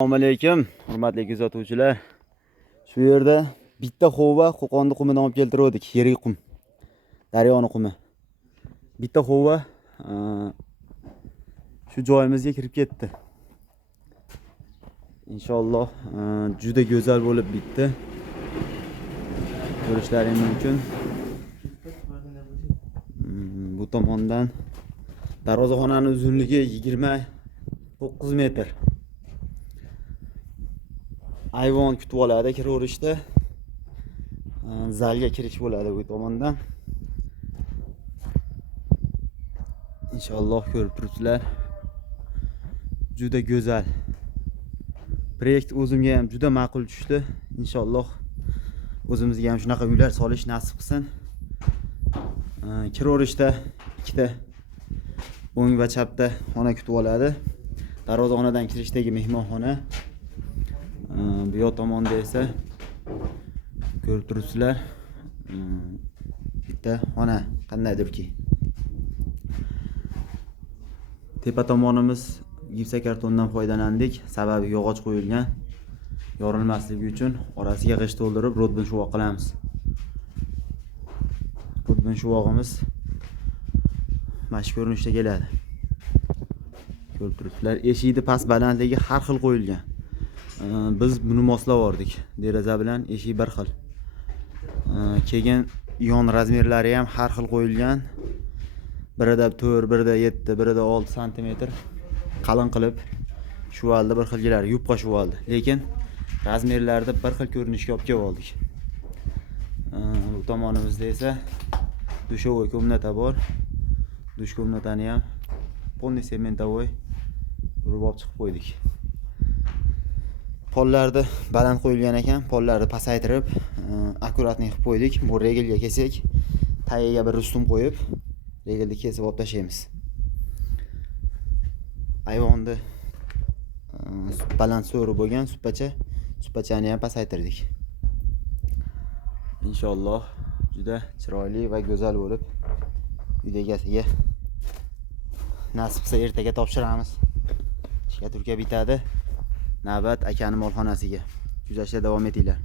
Assalomu alaykum, hurmatli kuzatuvchilar. Shu yerda bitta xova Qo'qonni qumidan olib keltirdik, yirik qum. Daryoni qumi. Bitta xova shu joyimizga kirib ketdi. Inshaalloh juda go'zal bo'lib bitdi. Ko'rishlaringiz mumkin. Bu tomondan darvozaxonaning uzunligi 29 metr. Ayvon kutib oladi, kiraverishda. Zalga kirish bo'ladi bu tomondan. Inshaalloh ko'rib turibsizlar. Juda go'zal. Proyekt o'zimga ham juda ma'qul tushdi. Inshaalloh o'zimizga ham shunaqa uylar solish nasib qilsin. Kiraverishda ikkita o'ng va chapda xona kutib oladi. Darvozaxonadan kirishdagi mehmonxona. Bu yoq tomonda esa ko'rib turibsizlar. Bitta xona qandaydirki. Tepa tomonimiz gipsokartondan foydalandik. Sababi yog'och qo'yilgan. Yorilmasligi uchun orasiga g'isht to'ldirib rodbin shuvoq qilamiz. Rodbin shuvog'imiz mana shu ko'rinishda keladi. Ko'rib turibsizlar, eshikning past balandligi har xil qo'yilgan. Biz buni moslab oldik. Deraza bilan eshik bir xil. Keyin yon razmerlari ham har xil qo'yilgan. Birida 4, birida 7, birida 6 sm qalin qilib shuvalda bir xilgilar yupqa shuvaldi. Lekin razmerlarda bir xil ko'rinishga olib kelib oldik. Bu tomonimizda esa dushovoy komnata bor. Dush komnatani ham polniy sementovoy urib olib chiqib qo'ydik. Pollarni baland qo'yilgan ekan, pollarni pasaytirib, akkuratni qilib qo'ydik. Bu regelga kelsak, tagiga bir rustum qo'yib, regelni kesib olib tashlaymiz. Ayvonni baland so'ri bo'lgan supachani ham pasaytirdik. Inshaalloh juda chiroyli va go'zal bo'lib uy egasiga nasib qilsa ertaga topshiramiz. Shikaturka bitadi. Navbat akani molxonasiga. Kuzatishda davom etinglar.